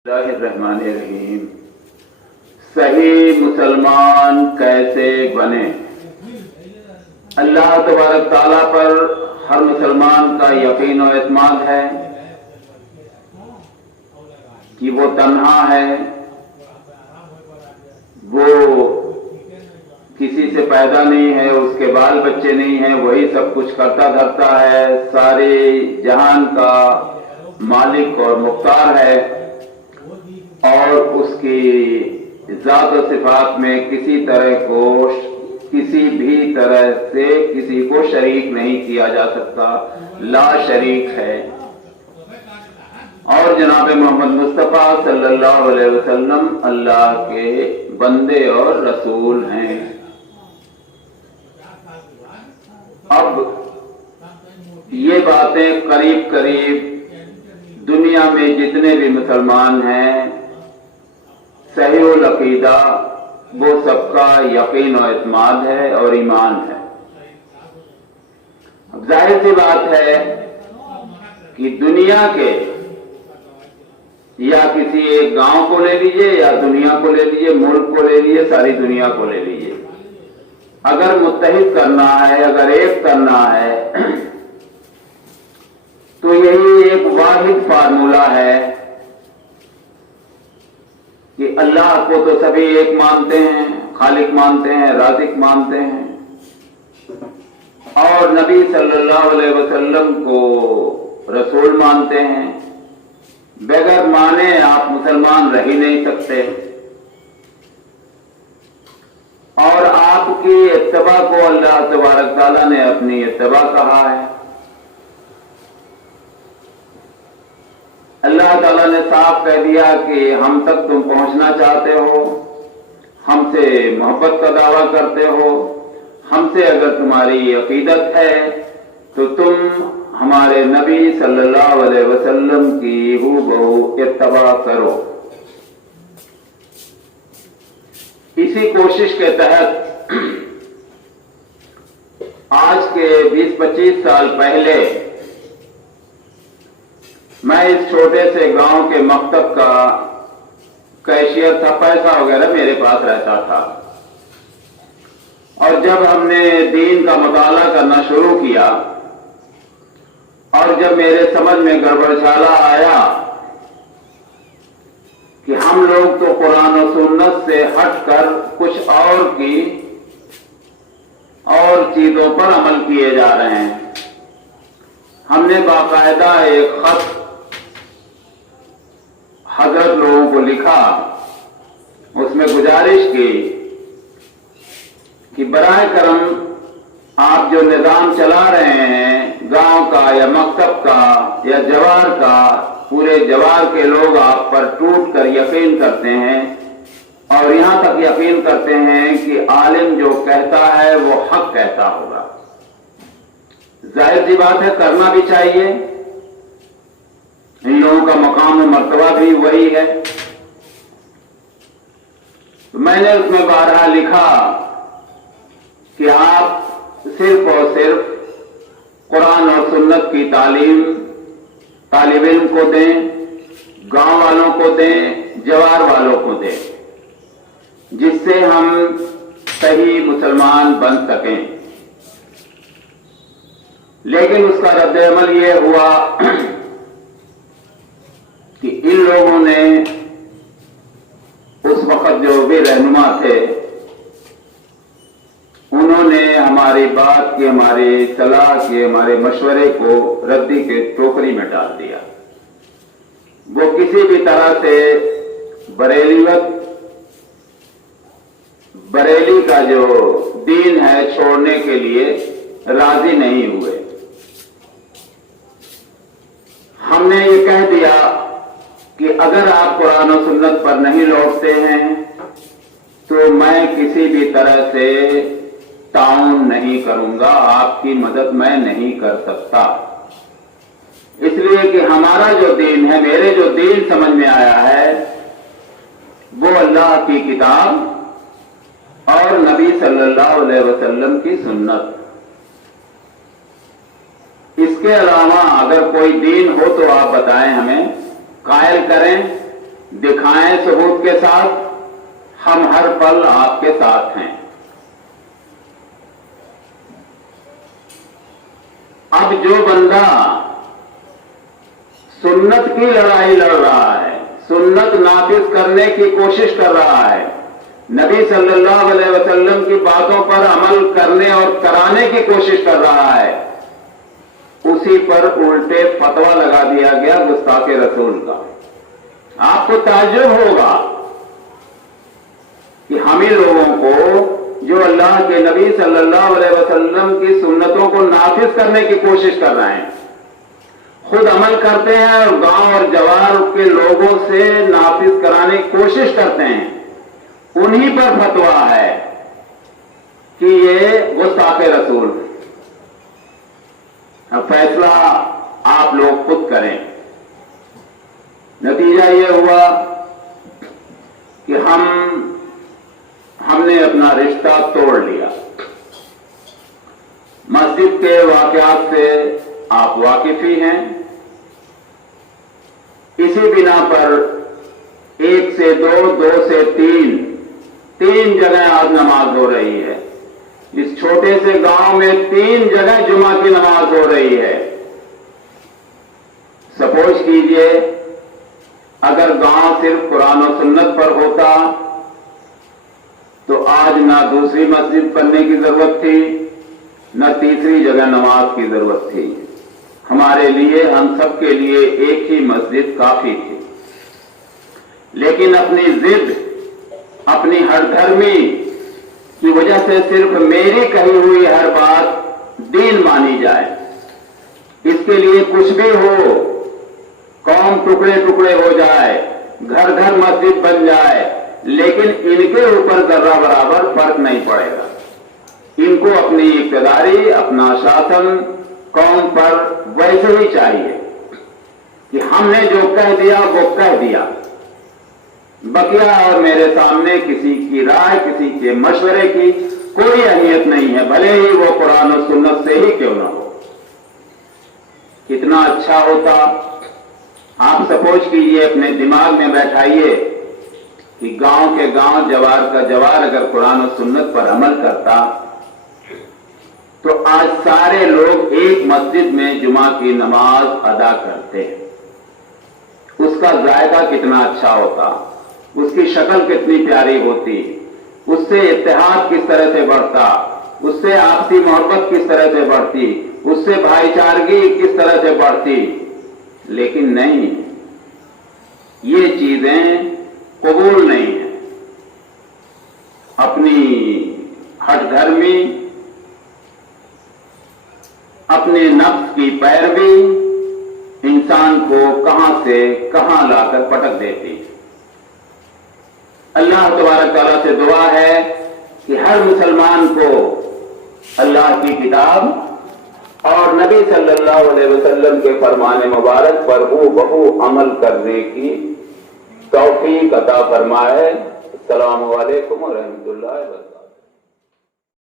बिस्मिल्लाहिर्रहमानिर्रहीम। सही मुसलमान कैसे बने? अल्लाह तबारक ताला पर हर मुसलमान का यकीन और एतमाद है कि वो तन्हा है, वो किसी से पैदा नहीं है, उसके बाल बच्चे नहीं हैं, वही सब कुछ करता धरता है, सारे जहान का मालिक और मुख्तार है और उसकी ज़ात और सिफात में किसी भी तरह से किसी को शरीक नहीं किया जा सकता, ला शरीक है। और जनाब मोहम्मद मुस्तफ़ा सल्लल्लाहु अलैहि वसल्लम अल्लाह के बंदे और रसूल हैं। अब ये बातें करीब करीब दुनिया में जितने भी मुसलमान हैं, सहीहुल अकीदा वो सबका यकीन और इत्माद है और ईमान है। अब जाहिर सी बात है कि दुनिया के या किसी एक गांव को ले लीजिए या दुनिया को ले लीजिए, मुल्क को ले लीजिए, सारी दुनिया को ले लीजिए, अगर मुत्तहिद करना है, अगर एक करना है तो यही एक वाहिद फार्मूला है कि अल्लाह को तो सभी एक मानते हैं, खालिक मानते हैं, राज़िक मानते हैं और नबी सल्लल्लाहु अलैहि वसल्लम को रसूल मानते हैं। बगैर माने आप मुसलमान रह ही नहीं सकते और आपकी इत्तबा को अल्लाह तबारक ताला ने अपनी इत्तबा कहा है। अल्लाह ताला ने साफ कह दिया कि हम तक तुम पहुंचना चाहते हो, हमसे मोहब्बत का दावा करते हो, हमसे अगर तुम्हारी अकीदत है तो तुम हमारे नबी सल्लल्लाहु अलैहि वसल्लम की हूबहू इत्तबा करो। इसी कोशिश के तहत आज के 20-25 साल पहले मैं इस छोटे से गांव के मकतब का कैशियर था, पैसा वगैरह मेरे पास रहता था और जब हमने दीन का मुताला करना शुरू किया और जब मेरे समझ में गड़बड़झाला आया कि हम लोग तो कुरान और सुन्नत से हटकर कुछ और चीजों पर अमल किए जा रहे हैं, हमने बाकायदा एक खत हजरत लोगों को लिखा, उसमें गुजारिश की कि बराए करम आप जो निजाम चला रहे हैं गांव का या मकतब का या जवार का, पूरे जवार के लोग आप पर टूट कर यकीन करते हैं और यहां तक यकीन करते हैं कि आलिम जो कहता है वो हक कहता होगा। जाहिर सी बात है, करना भी चाहिए, इन लोगों का मकाम और मर्तबा भी वही है। तो मैंने उसमें बारहा लिखा कि आप सिर्फ और सिर्फ कुरान और सुन्नत की तालीम तालिब इल्म को दें, गांव वालों को दें, जवार वालों को दें, जिससे हम सही मुसलमान बन सकें। लेकिन उसका रद्द-ए-अमल ये हुआ कि इन लोगों ने उस वक्त जो भी रहनुमा थे, उन्होंने हमारी बात की, हमारी सलाह की, हमारे मशवरे को रद्दी के टोकरी में डाल दिया। वो किसी भी तरह से बरेली का जो दीन है छोड़ने के लिए राजी नहीं हुए। हमने ये कह दिया कि अगर आप कुरान और सुन्नत पर नहीं लौटते हैं तो मैं किसी भी तरह से ताउन नहीं करूंगा, आपकी मदद मैं नहीं कर सकता। इसलिए कि हमारा जो दीन है, मेरे जो दीन समझ में आया है वो अल्लाह की किताब और नबी सल्लल्लाहु अलैहि वसल्लम की सुन्नत। इसके अलावा अगर कोई दीन हो तो आप बताएं, हमें कायल करें دکھائیں ثبوت کے ساتھ، ہم ہر پل آپ کے ساتھ ہیں۔ اب جو بندہ سنت کی لڑائی لڑ رہا ہے، سنت نافذ کرنے کی کوشش کر رہا ہے، نبی صلی اللہ علیہ وسلم کی باتوں پر عمل کرنے اور کرانے کی کوشش کر رہا ہے، اسی پر الٹے فتویٰ لگا دیا گیا گستاخ رسول کا۔ آپ کو تعجب ہوگا کہ ہم ہی لوگوں کو جو اللہ کے نبی صلی اللہ علیہ وسلم کی سنتوں کو نافذ کرنے کی کوشش کر رہے ہیں، خود عمل کرتے ہیں اور گاؤں اور جوار کے لوگوں سے نافذ کرانے کی کوشش کرتے ہیں، انہی پر فتویٰ ہے کہ یہ گستاخ رسول۔ اب فیصلہ آپ لوگ خود کریں۔ نتیجہ یہ ہوا کہ ہم نے اپنا رشتہ توڑ لیا۔ مسجد کے واقعات سے آپ واقف ہی ہیں، اسی بنا پر 1 سے 2، 2 سے 3 جگہ آج نماز ہو رہی ہے۔ اس چھوٹے سے گاؤں میں 3 جگہ جمعہ کی نماز ہو رہی ہے۔ سپوز کیجئے اگر گاؤں صرف قرآن و سنت پر ہوتا تو آج نہ دوسری مسجد بننے کی ضرورت تھی، نہ تیسری جگہ نماز کی ضرورت تھی۔ ہمارے لیے، ہم سب کے لیے ایک ہی مسجد کافی تھی۔ لیکن اپنی ضد، اپنی ہٹ دھرمی کی وجہ سے صرف میری کہی ہوئی ہر بات دین مانی جائے، اس کے لیے کچھ بھی ہو، قوم ٹکڑے ٹکڑے ہو جائے، گھر گھر مسجد بن جائے، لیکن ان کے اوپر ذرہ برابر فرق نہیں پڑے گا۔ ان کو اپنی اقتداری، اپنا شاسن قوم پر ویسے ہی چاہیے کہ ہم نے جو کہہ دیا وہ کہہ دیا، بقیہ اور میرے سامنے کسی کی رائے، کسی کے مشورے کی کوئی اہمیت نہیں ہے، بھلے ہی وہ قرآن و سنت سے ہی کیوں نہ ہو۔ کتنا اچھا ہوتا، آپ سپوز کیجئے، اپنے دماغ میں بیٹھائیے کہ گاؤں کے گاؤں، جوار کا جوار اگر قرآن و سنت پر عمل کرتا تو آج سارے لوگ ایک مسجد میں جمعہ کی نماز ادا کرتے۔ اس کا ذائقہ کتنا اچھا ہوتا، اس کی شکل کتنی پیاری ہوتی، اس سے اتحاد کس طرح سے بڑھتا، اس سے آپسی محبت کس طرح سے بڑھتی، اس سے بھائی چارگی کس طرح سے بڑھتی۔ لیکن نہیں، یہ چیزیں قبول نہیں ہیں۔ اپنی ہٹ دھرمی، اپنے نفس کی پیروی انسان کو کہاں سے کہاں لا کر پٹک دیتی۔ اللہ تبارک تعالیٰ سے دعا ہے کہ ہر مسلمان کو اللہ کی کتاب اور نبی صلی اللہ علیہ وسلم کے فرمان مبارک پر ہو بہو عمل کرنے کی توفیق عطا فرمائے۔ السلام علیکم ورحمۃ اللہ وبرکاتہ۔